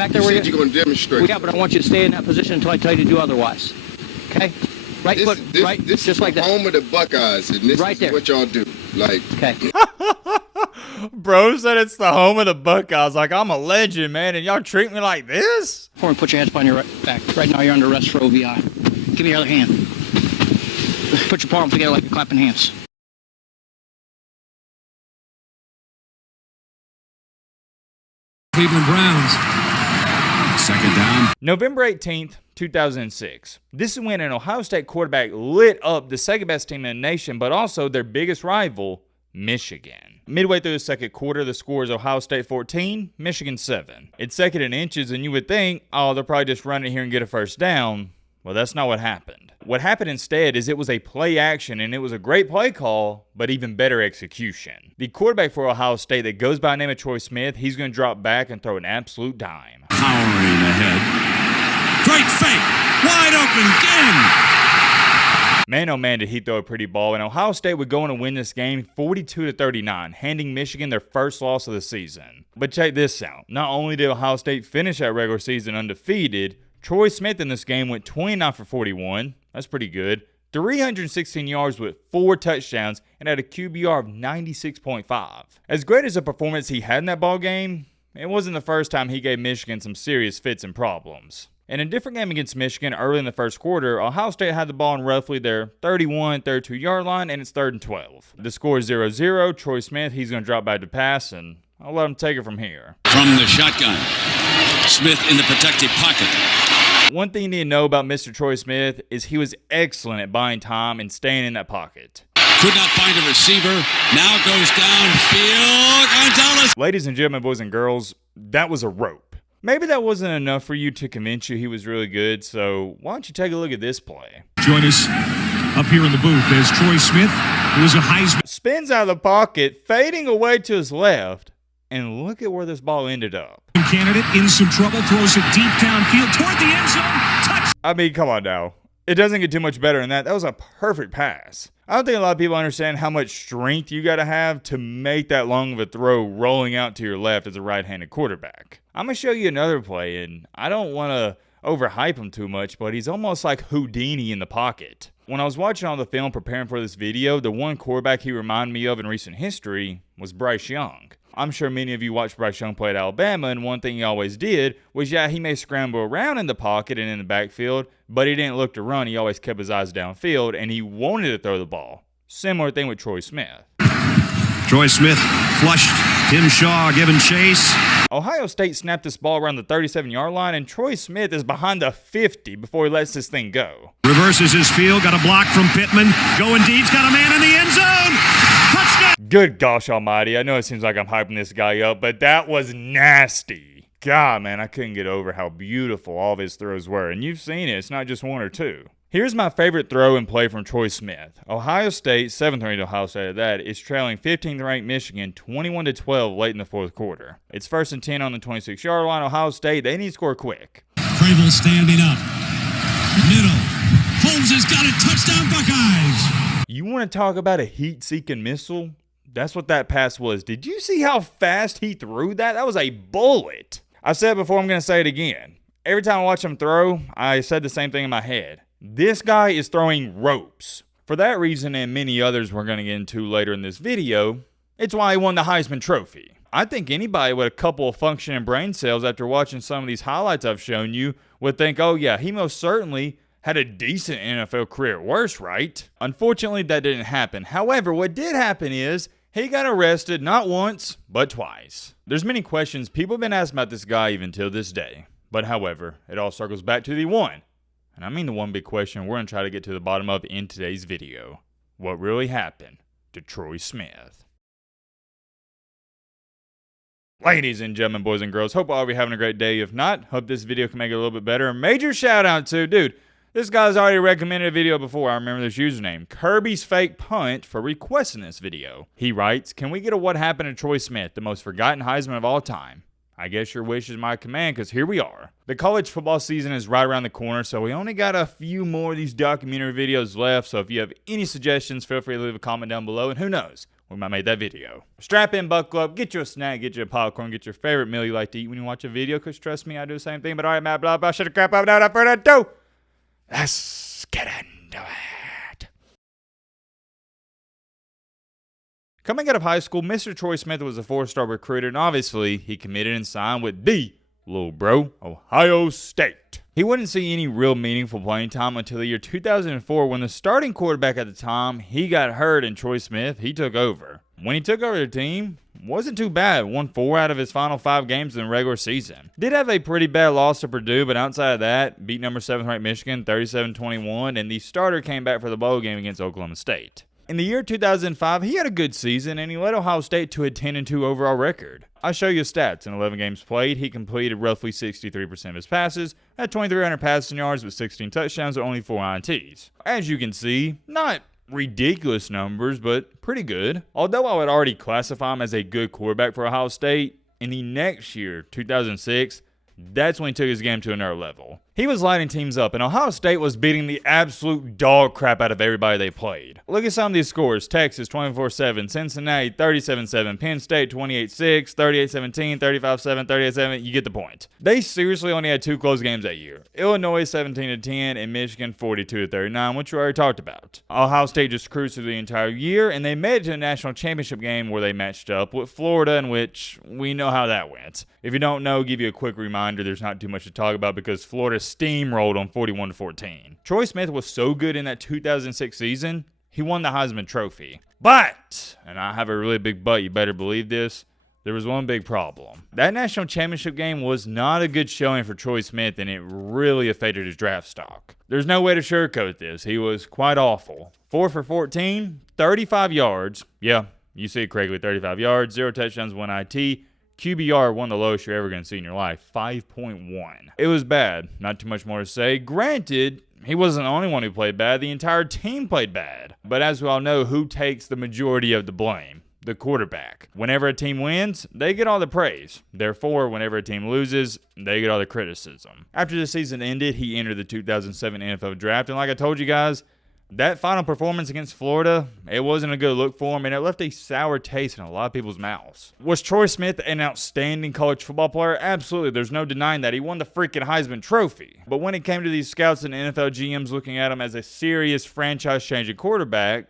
back there you where said you're going to demonstrate. Yeah, but I want you to stay in that position until I tell you to do otherwise. Okay? Right foot, right, this just is like the that. home of the Buckeyes, and this Right is there. what y'all do. Like, Okay. Bro said it's the home of the Buckeyes. Like, I'm a legend, man, and y'all treat me like this? Forward, put your hands behind your back. Right now you're under arrest for OVI. Give me your other hand. Put your palms together like you're clapping hands. Cleveland Browns. Second down. November 18th, 2006. This is when an Ohio State quarterback lit up the second best team in the nation, but also their biggest rival, Michigan. Midway through the second quarter, the score is Ohio State 14, Michigan 7. It's second in inches, and you would think, oh, they'll probably just run it here and get a first down. Well, that's not what happened. What happened instead is it was a play action, and it was a great play call, but even better execution. The quarterback for Ohio State that goes by the name of Troy Smith, he's going to drop back and throw an absolute dime. Powering ahead. Great fake. Wide open again. Man, oh man, did he throw a pretty ball, and Ohio State would go on to win this game 42-39, handing Michigan their first loss of the season. But check this out. Not only did Ohio State finish that regular season undefeated, Troy Smith in this game went 29 for 41. That's pretty good. 316 yards with 4 touchdowns and had a QBR of 96.5. As great as a performance he had in that ball game, it wasn't the first time he gave Michigan some serious fits and problems. In a different game against Michigan early in the first quarter, Ohio State had the ball in roughly their 32-yard line, and it's 3rd and 12. The score is 0-0. Troy Smith, he's going to drop back to pass, and I'll let him take it from here. From the shotgun. Smith in the protected pocket. One thing you need to know about Mr. Troy Smith is he was excellent at buying time and staying in that pocket. Could not find a receiver. Now goes downfield. Gonzalez. Ladies and gentlemen, boys and girls, that was a rope. Maybe that wasn't enough for you to convince you he was really good, so why don't you take a look at this play? Join us up here in the booth as Troy Smith, who is a Heisman. Spins out of the pocket, fading away to his left, and look at where this ball ended up. Candidate in some trouble, throws it deep downfield toward the end zone. Touch. I mean, come on now. It doesn't get too much better than that. That was a perfect pass. I don't think a lot of people understand how much strength you got to have to make that long of a throw rolling out to your left as a right-handed quarterback. I'm going to show you another play, and I don't want to overhype him too much, but he's almost like Houdini in the pocket. When I was watching all the film preparing for this video, the one quarterback he reminded me of in recent history was Bryce Young. I'm sure many of you watched Bryce Young play at Alabama, and one thing he always did was, yeah, he may scramble around in the pocket and in the backfield, but he didn't look to run. He always kept his eyes downfield, and he wanted to throw the ball. Similar thing with Troy Smith. Troy Smith flushed. Tim Shaw giving chase. Ohio State snapped this ball around the 37-yard line, and Troy Smith is behind the 50 before he lets this thing go. Reverses his field. Got a block from Pittman. Going deep. Got a man in the end zone. Touchdown. Good gosh almighty. I know it seems like I'm hyping this guy up, but that was nasty. God, man, I couldn't get over how beautiful all of his throws were. And you've seen it. It's not just one or two. Here's my favorite throw and play from Troy Smith. Ohio State, 7th-ranked Ohio State at that, is trailing 15th-ranked Michigan 21-12 late in the fourth quarter. It's 1st and 10 on the 26-yard line. Ohio State, they need to score quick. Crable standing up. Middle. Holmes has got it. Touchdown Buckeyes. You want to talk about a heat-seeking missile? That's what that pass was. Did you see how fast he threw that? That was a bullet. I said it before, I'm going to say it again. Every time I watch him throw, I said the same thing in my head. This guy is throwing ropes. For that reason and many others we're going to get into later in this video, it's why he won the Heisman Trophy. I think anybody with a couple of functioning brain cells after watching some of these highlights I've shown you would think, oh yeah, he most certainly had a decent NFL career at worst, right? Unfortunately, that didn't happen. However, what did happen is he got arrested not once, but twice. There's many questions people have been asking about this guy even till this day. But however, it all circles back to the one. And I mean the one big question we're going to try to get to the bottom of in today's video. What really happened to Troy Smith? Ladies and gentlemen, boys and girls, hope all of you are having a great day. If not, hope this video can make it a little bit better. Major shout out to, dude, this guy's already recommended a video before. I remember this username, Kirby's Fake Punt, for requesting this video. He writes, can we get a what happened to Troy Smith, the most forgotten Heisman of all time? I guess your wish is my command, because here we are. The college football season is right around the corner, so we only got a few more of these documentary videos left, so if you have any suggestions, feel free to leave a comment down below, and who knows, we might make that video. Strap in, buckle up, get you a snack, get you a popcorn, get your favorite meal you like to eat when you watch a video, because trust me, I do the same thing. But all right, Matt, blah, blah, shut the crap up, now, without further ado, let's get into it. Coming out of high school, Mr. Troy Smith was a 4-star recruiter, and obviously, he committed and signed with the little bro, Ohio State. He wouldn't see any real meaningful playing time until the year 2004 when the starting quarterback at the time, he got hurt, and Troy Smith, he took over. When he took over the team, wasn't too bad. Won 4 out of his final 5 games in the regular season. Did have a pretty bad loss to Purdue, but outside of that, beat number 7th ranked Michigan 37-21, and the starter came back for the bowl game against Oklahoma State. In the year 2005, he had a good season, and he led Ohio State to a 10-2 overall record. I'll show you his stats. In 11 games played, he completed roughly 63% of his passes, had 2,300 passing yards with 16 touchdowns and only 4 INTs. As you can see, not ridiculous numbers, but pretty good. Although I would already classify him as a good quarterback for Ohio State, in the next year, 2006, that's when he took his game to another level. He was lighting teams up, and Ohio State was beating the absolute dog crap out of everybody they played. Look at some of these scores. Texas 24-7, Cincinnati 37-7, Penn State 28-6, 38-17, 35-7, 38-7. You get the point. They seriously only had 2 close games that year. Illinois 17-10 and Michigan 42-39, which we already talked about. Ohio State just cruised through the entire year, and they made it to the national championship game where they matched up with Florida, in which we know how that went. If you don't know, give you a quick reminder, there's not too much to talk about because Florida steamrolled on 41-14. Troy Smith was so good in that 2006 season, he won the Heisman Trophy. But, and I have a really big but, you better believe this, there was one big problem. That national championship game was not a good showing for Troy Smith, and it really affected his draft stock. There's no way to sugarcoat this. He was quite awful. 4 for 14, 35 yards. Yeah, you see it correctly, 35 yards, 0 touchdowns, 1 IT. QBR, one of the lowest you're ever going to see in your life, 5.1. It was bad. Not too much more to say. Granted, he wasn't the only one who played bad. The entire team played bad. But as we all know, who takes the majority of the blame? The quarterback. Whenever a team wins, they get all the praise. Therefore, whenever a team loses, they get all the criticism. After the season ended, he entered the 2007 NFL Draft. And like I told you guys, that final performance against Florida, it wasn't a good look for him, and it left a sour taste in a lot of people's mouths. Was Troy Smith an outstanding college football player? Absolutely. There's no denying that. He won the freaking Heisman Trophy. But when it came to these scouts and NFL GMs looking at him as a serious franchise-changing quarterback,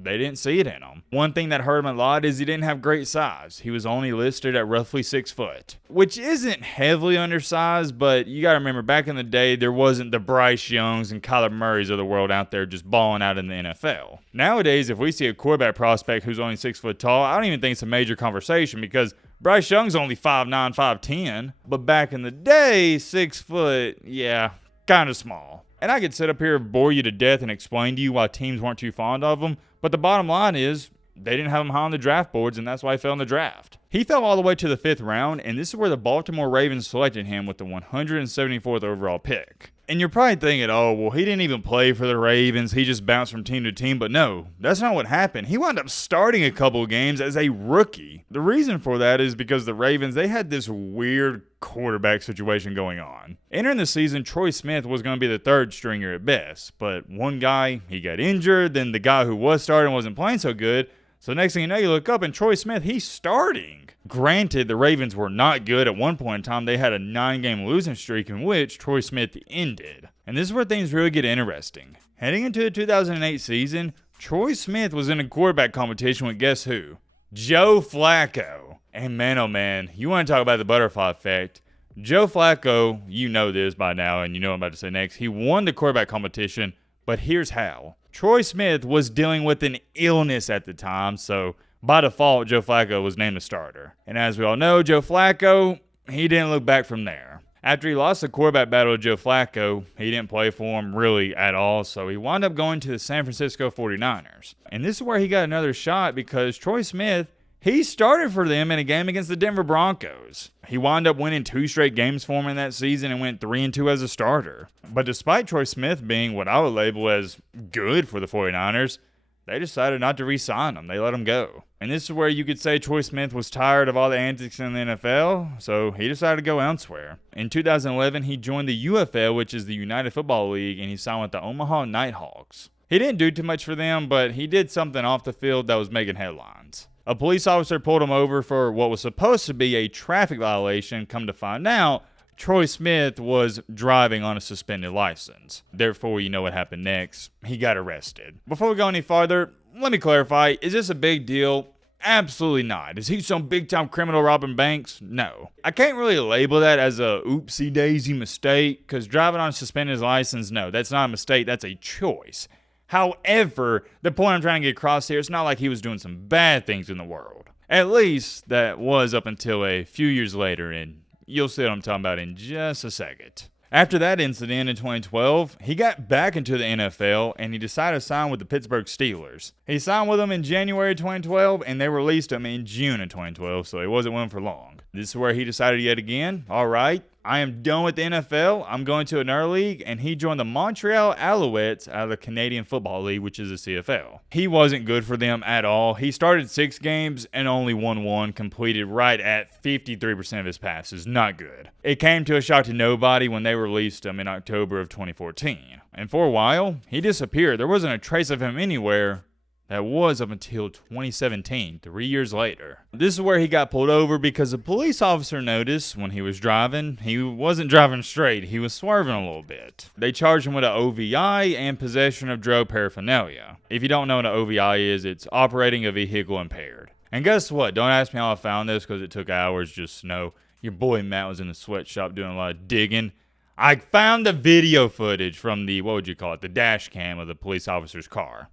they didn't see it in him. One thing that hurt him a lot is he didn't have great size. He was only listed at roughly 6 foot, which isn't heavily undersized, but you got to remember back in the day, there wasn't the Bryce Youngs and Kyler Murrays of the world out there just balling out in the NFL. Nowadays, if we see a quarterback prospect who's only 6 foot tall, I don't even think it's a major conversation because Bryce Young's only 5'9", 5'10", but back in the day, 6 foot, yeah, kind of small. And I could sit up here and bore you to death and explain to you why teams weren't too fond of him, but the bottom line is they didn't have him high on the draft boards, and that's why he fell in the draft. He fell all the way to the 5th round, and this is where the Baltimore Ravens selected him with the 174th overall pick. And you're probably thinking, oh, well, he didn't even play for the Ravens. He just bounced from team to team. But no, that's not what happened. He wound up starting a couple of games as a rookie. The reason for that is because the Ravens, they had this weird quarterback situation going on. Entering the season, Troy Smith was going to be the 3rd stringer at best. But one guy, he got injured. Then the guy who was starting wasn't playing so good. So next thing you know, you look up and Troy Smith, he's starting. Granted, the Ravens were not good. At one point in time, they had a 9-game losing streak in which Troy Smith ended. And this is where things really get interesting. Heading into the 2008 season, Troy Smith was in a quarterback competition with guess who? Joe Flacco. And man, oh man, you want to talk about the butterfly effect. Joe Flacco, you know this by now, and you know what I'm about to say next. He won the quarterback competition, but here's how. Troy Smith was dealing with an illness at the time, so by default, Joe Flacco was named the starter. And as we all know, Joe Flacco, he didn't look back from there. After he lost the quarterback battle to Joe Flacco, he didn't play for him really at all, so he wound up going to the San Francisco 49ers. And this is where he got another shot because Troy Smith, he started for them in a game against the Denver Broncos. He wound up winning 2 straight games for him in that season and went 3-2 as a starter. But despite Troy Smith being what I would label as good for the 49ers, they decided not to re-sign him. They let him go. And this is where you could say Troy Smith was tired of all the antics in the NFL, so he decided to go elsewhere. In 2011, he joined the UFL, which is the United Football League, and he signed with the Omaha Nighthawks. He didn't do too much for them, but he did something off the field that was making headlines. A police officer pulled him over for what was supposed to be a traffic violation. Come to find out, Troy Smith was driving on a suspended license. Therefore, you know what happened next. He got arrested. Before we go any farther, let me clarify. Is this a big deal? Absolutely not. Is he some big-time criminal robbing banks? No. I can't really label that as a oopsie-daisy mistake, because driving on a suspended license, no, that's not a mistake. That's a choice. However, the point I'm trying to get across here, it's not like he was doing some bad things in the world. At least, that was up until a few years later, and you'll see what I'm talking about in just a second. After that incident in 2012, he got back into the NFL and he decided to sign with the Pittsburgh Steelers. He signed with them in January 2012 and they released him in June of 2012, so he wasn't with them for long. This is where he decided yet again, all right, I am done with the NFL, I'm going to another league, and he joined the Montreal Alouettes out of the Canadian Football League, which is the CFL. He wasn't good for them at all. He started 6 games and only won 1, completed right at 53% of his passes. Not good. It came to a shock to nobody when they released him in October of 2014. And for a while, he disappeared. There wasn't a trace of him anywhere. That was up until 2017, 3 years later. This is where he got pulled over because a police officer noticed when he was driving, he wasn't driving straight, he was swerving a little bit. They charged him with an OVI and possession of drug paraphernalia. If you don't know what an OVI is, it's operating a vehicle impaired. And guess what? Don't ask me how I found this because it took hours. Just know your boy Matt was in the sweatshop doing a lot of digging. I found the video footage from the, what would you call it, the dash cam of the police officer's car.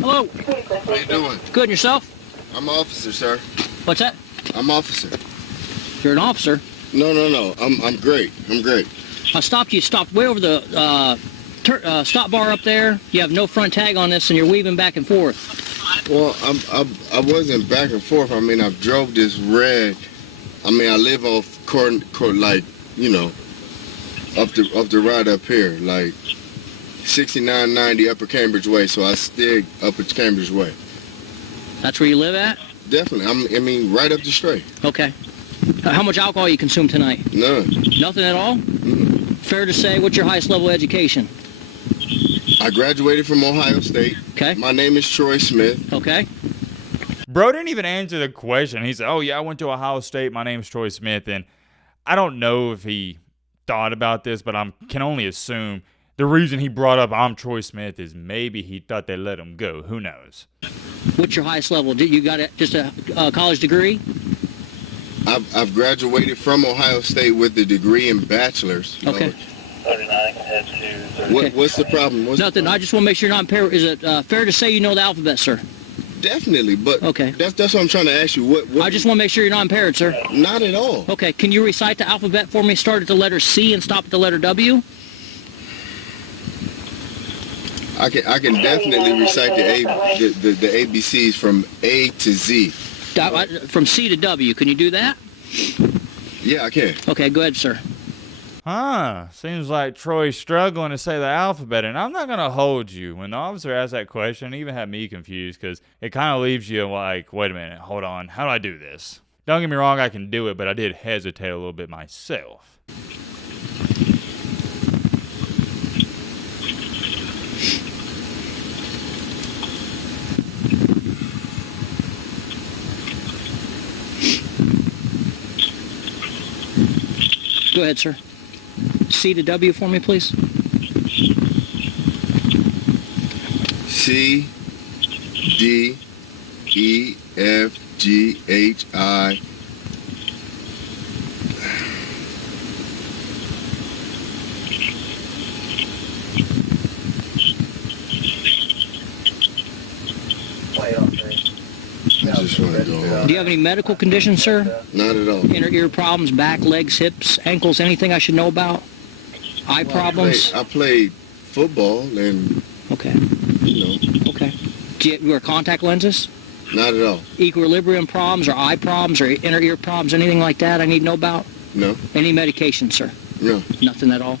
Hello. How you doing? Good, and yourself? I'm officer, sir. What's that? I'm officer. You're an officer. No. I'm great. I'm great. I stopped you. Stopped way over the stop bar up there. You have no front tag on this, and you're weaving back and forth. Well, I wasn't back and forth. I mean, I drove this red. I mean, I live off like, you know, up the right up here, like 6990 Upper Cambridge Way. So I stay Upper Cambridge Way. That's where you live at? Definitely. I mean, right up the straight. Okay. How much alcohol you consume tonight? None. Nothing at all? Mm-mm. Fair to say, what's your highest level of education? I graduated from Ohio State. Okay. My name is Troy Smith. Okay. Bro didn't even answer the question. He said, oh yeah, I went to Ohio State. My name's Troy Smith. And I don't know if he thought about this, but I can only assume the reason he brought up I'm Troy Smith is maybe he thought they let him go. Who knows? What's your highest level? Did you got just a college degree? I've graduated from Ohio State with a degree in bachelor's. Okay. 39, head to 30. What's the problem? Nothing. I just want to make sure you're not impaired. Is it fair to say you know the alphabet, sir? Definitely, but okay. That's what I'm trying to ask you. What I just want to make sure you're not impaired, sir. Not at all. Okay. Can you recite the alphabet for me? Start at the letter C and stop at the letter W. I can definitely recite the ABCs from A to Z. From C to W. Can you do that? Yeah, I can. Okay. Go ahead, sir. Seems like Troy's struggling to say the alphabet, and I'm not going to hold you. When the officer asked that question, it even had me confused because it kind of leaves you like, wait a minute, hold on, how do I do this? Don't get me wrong, I can do it, but I did hesitate a little bit myself. Go ahead, sir. C to W for me, please. C, D, E, F, G, H, I. Do you have any medical conditions, sir? Not at all. Inner ear problems, back, legs, hips, ankles, anything I should know about? Eye problems? I played football and, okay. You know. Okay. Do you wear contact lenses? Not at all. Equilibrium problems or eye problems or inner ear problems, anything like that I need to know about? No. Any medication, sir? No. Nothing at all?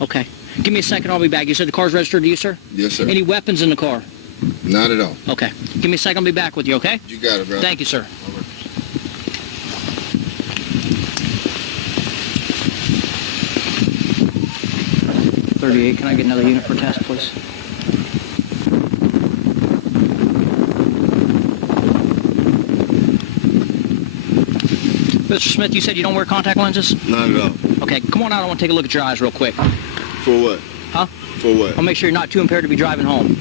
Okay. Give me a second, I'll be back. You said the car's registered to you, sir? Yes, sir. Any weapons in the car? Not at all. Okay. Give me a second, I'll be back with you, okay? You got it, brother. Thank you, sir. 538. Can I get another unit for test, please? Mr. Smith, you said you don't wear contact lenses? Not at all. Okay, come on out. I want to take a look at your eyes real quick. For what? Huh? For what? I'll make sure you're not too impaired to be driving home.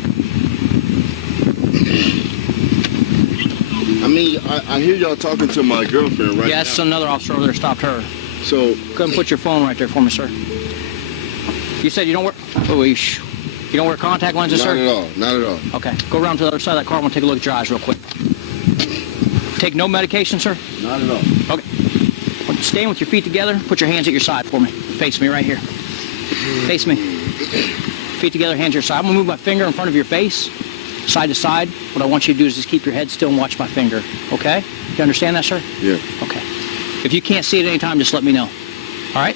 I mean, I hear y'all talking to my girlfriend right Yes, now. another officer over there stopped her. So, Go ahead and put your phone right there for me, sir. You said you don't wear... Oh, you don't wear contact lenses, not sir? at all. Not at all. Okay, go around to the other side of that car. I want to take a look at your eyes real quick. Take no medication, sir? Not at all. Okay. Stand with your feet together. Put your hands at your side for me. Face me right here. Face me. Feet together, hands at your side. I'm going to move my finger in front of your face, side to side. What I want you to do is just keep your head still and watch my finger. Okay? You understand that, sir? Yeah. Okay. If you can't see it at any time, just let me know. All right?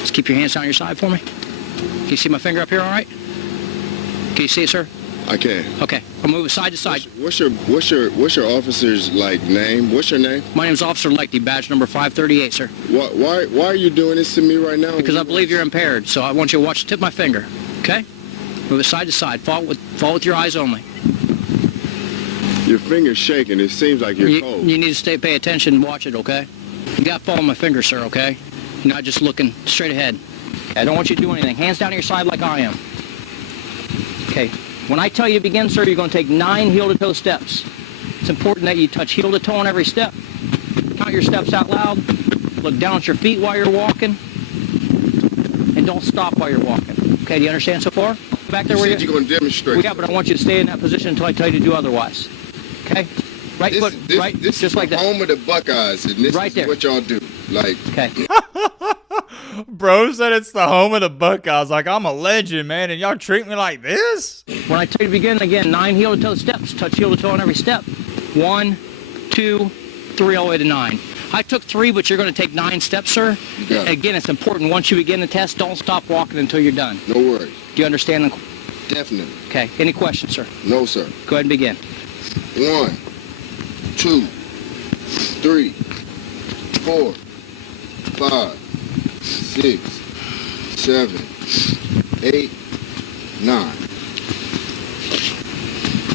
Just keep your hands down your side for me. Can you see my finger up here all right? Can you see it, sir? I can. Okay. I'll move it side to side. What's your officer's like name? What's your name? My name is Officer Lecty, badge number 538, sir. Why are you doing this to me right now? Because I believe you're impaired, so I want you to watch the tip of my finger. Okay? Move it side to side. Fall with your eyes only. Your finger's shaking. It seems like you're cold. You need to pay attention and watch it, okay? You got to follow my finger, sir, okay? You're not just looking straight ahead. Okay, I don't want you to do anything. Hands down at your side like I am. Okay. When I tell you to begin, sir, you're going to take 9 heel-to-toe steps. It's important that you touch heel-to-toe on every step. Count your steps out loud. Look down at your feet while you're walking. And don't stop while you're walking. Okay, do you understand so far? Back there you where said you're going to demonstrate. Well, yeah, but I want you to stay in that position until I tell you to do otherwise. Okay? Right foot, right, This just is like the that. home of the Buckeyes, and this Right is there. what y'all do. Like, Okay. Bro said it's the home of the Buckeyes. Like, I'm a legend, man, and y'all treat me like this? When I tell you to begin, again, 9 heel-to-toe steps. Touch heel-to-toe on every step. 1, 2, 3, all the way to 9. I took 3, but you're going to take 9 steps, sir. You got it. Again, it's important. Once you begin the test, don't stop walking until you're done. no worries. Do you understand? Definitely. Okay. Any questions, sir? No, sir. Go ahead and begin. 1, 2, 3, 4, 5, 6, 7, 8, 9.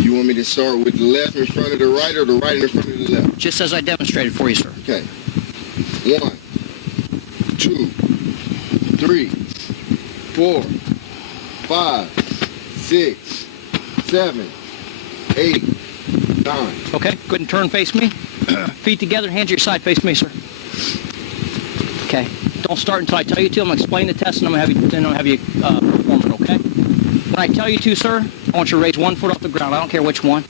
You want me to start with the left in front of the right or the right in front of the left? Just as I demonstrated for you, sir. Okay. 1, 2, 3, 4, 5, 6, 7, 8, 9. Okay. Go ahead and turn, face me. Feet together, hands at your side, face me, sir. Okay. Don't start until I tell you to. I'm going to explain the test, and I'm going to have you perform it, okay? When I tell you to, sir, I want you to raise 1 foot off the ground. I don't care which one.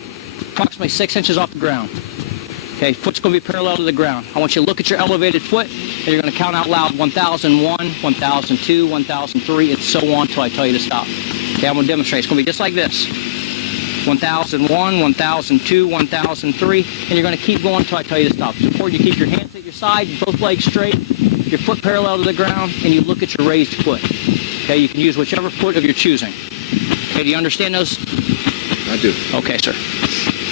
Approximately 6 inches off the ground. Okay, foot's going to be parallel to the ground. I want you to look at your elevated foot, and you're going to count out loud 1001, 1002, 1003, and so on until I tell you to stop. Okay, I'm going to demonstrate. It's going to be just like this. 1001, 1002, 1003, and you're going to keep going until I tell you to stop. It's important you keep your hands at your side, both legs straight, your foot parallel to the ground, and you look at your raised foot. Okay, you can use whichever foot of your choosing. Okay, do you understand those? I do. Okay, sir.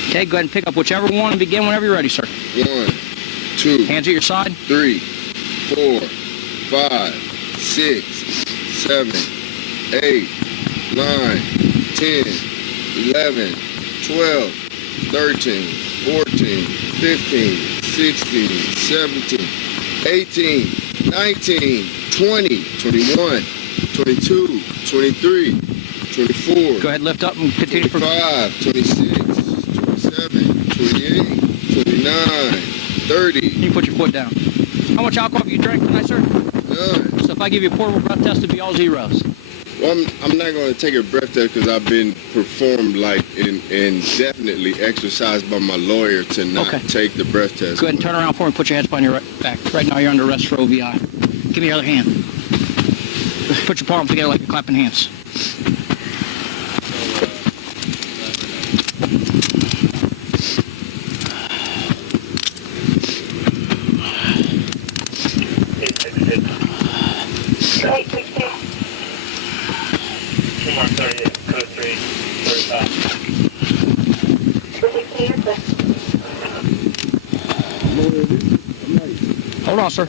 Okay, go ahead and pick up whichever one and begin whenever you're ready, sir. 1, 2, Hands at your side. 3, 4, 5, 6, 7, 8, 9, 10, 11, 12, 13, 14, 15, 16, 17, 18, 19, 20, 21, 22, 23, 24. Go ahead, lift up and continue. 25, 26, 27, 28, 29, 30. You put your foot down. How much alcohol have you drank tonight, sir? None. So if I give you a portable breath test, it'd be all zeros. Well, I'm not going to take a breath test because I've been performed like and definitely exercised by my lawyer to not take the breath test. Go ahead and turn around for me and put your hands behind your back. Right now you're under arrest for OVI. Give me your other hand. Put your palms together like you're clapping hands. Code 3, 35. Hold on, sir.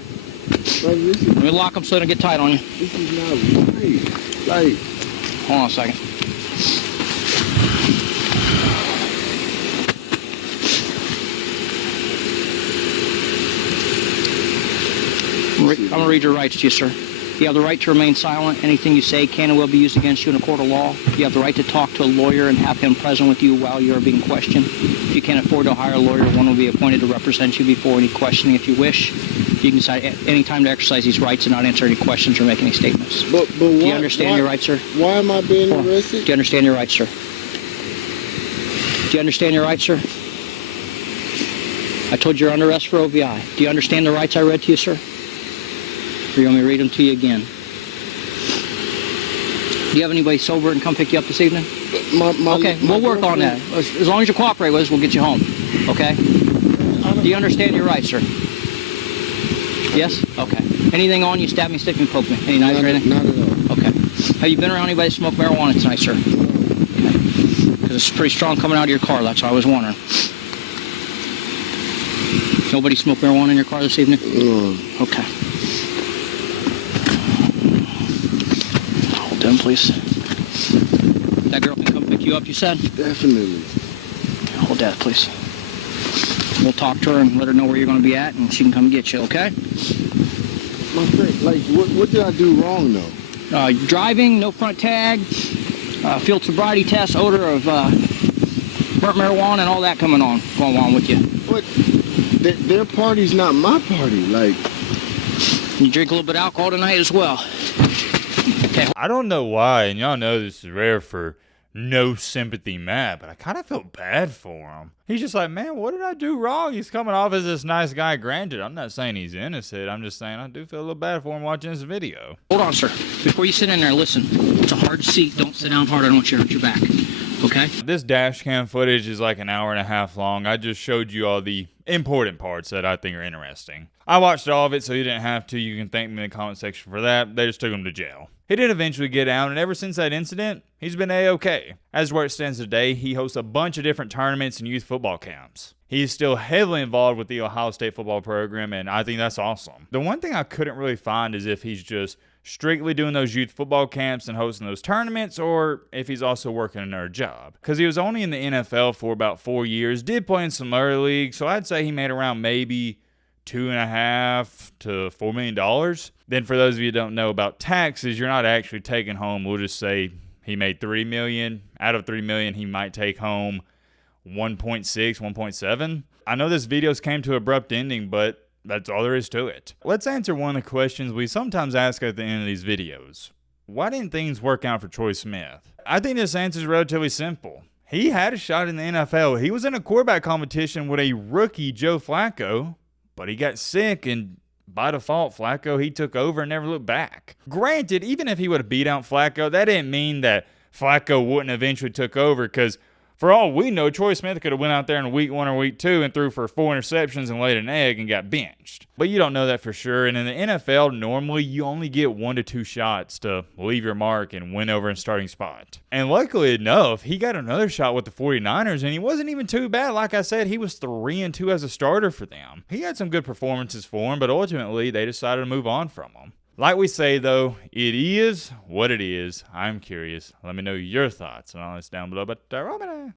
Like, this is, Let me lock them so they don't get tight on you. this is not right. Like, Hold on a second. I'm going to read your rights to you, sir. You have the right to remain silent. Anything you say can and will be used against you in a court of law. You have the right to talk to a lawyer and have him present with you while you are being questioned. If you can't afford to hire a lawyer, one will be appointed to represent you before any questioning if you wish. You can decide at any time to exercise these rights and not answer any questions or make any statements. but Do you why, understand your rights, sir? why am I being Hold on. arrested? Do you understand your rights, sir? Do you understand your rights, sir? I told you you're under arrest for OVI. Do you understand the rights I read to you, sir? Or you want me to read them to you again? Do you have anybody sober and come pick you up this evening? Okay, we'll work on that. As long as you cooperate with us, we'll get you home. Okay? Do you understand your rights, sir? Yes? Okay. Anything on you, stab me, stick me, poke me? Any knives or anything? Not at all. Okay. Have you been around anybody that smoked marijuana tonight, sir? Okay. Because it's pretty strong coming out of your car, that's what I was wondering. Nobody smoked marijuana in your car this evening? No. Okay. Hold on, please. That girl can come pick you up, you said? Definitely. Hold that, please. We'll talk to her and let her know where you're going to be at, and she can come get you, okay? My friend, like, what did I do wrong, though? Driving, no front tag, field sobriety test, odor of burnt marijuana, and all that going on with you. But their party's not my party. Like, You drink a little bit of alcohol tonight as well. Okay. I don't know why, and y'all know this is rare for no sympathy Matt, but I kind of feel bad for him. He's just like, man, what did I do wrong? He's coming off as this nice guy. Granted, I'm not saying he's innocent. I'm just saying I do feel a little bad for him watching this video. Hold on, sir. Before you sit in there, listen. It's a hard seat. Don't sit down hard. I don't want you to hurt your back. Okay? This dash cam footage is like an hour and a half long. I just showed you all the important parts that I think are interesting. I watched all of it, so you didn't have to. You can thank me in the comment section for that. They just took him to jail. He did eventually get out, and ever since that incident, he's been A-OK. As where it stands today, he hosts a bunch of different tournaments and youth football camps. He's still heavily involved with the Ohio State football program, and I think that's awesome. The one thing I couldn't really find is if he's just strictly doing those youth football camps and hosting those tournaments, or if he's also working another job. Because he was only in the NFL for about 4 years, did play in some other leagues, so I'd say he made around maybe $2.5 to $4 million. Then for those of you who don't know about taxes, you're not actually taking home, we'll just say he made $3 million. Out of $3 million, he might take home 1.6, 1.7. I know this video's came to an abrupt ending, but that's all there is to it. Let's answer one of the questions we sometimes ask at the end of these videos. Why didn't things work out for Troy Smith? I think this answer is relatively simple. He had a shot in the NFL. He was in a quarterback competition with a rookie, Joe Flacco, but he got sick, and by default, Flacco, he took over and never looked back. Granted, even if he would have beat out Flacco, that didn't mean that Flacco wouldn't eventually took over, because for all we know, Troy Smith could have went out there in week 1 or week 2 and threw for 4 interceptions and laid an egg and got benched. But you don't know that for sure. And in the NFL, normally you only get 1 to 2 shots to leave your mark and win over a starting spot. And luckily enough, he got another shot with the 49ers, and he wasn't even too bad. Like I said, he was 3-2 as a starter for them. He had some good performances for him, but ultimately they decided to move on from him. Like we say, though, it is what it is. I'm curious. Let me know your thoughts on all this down below. But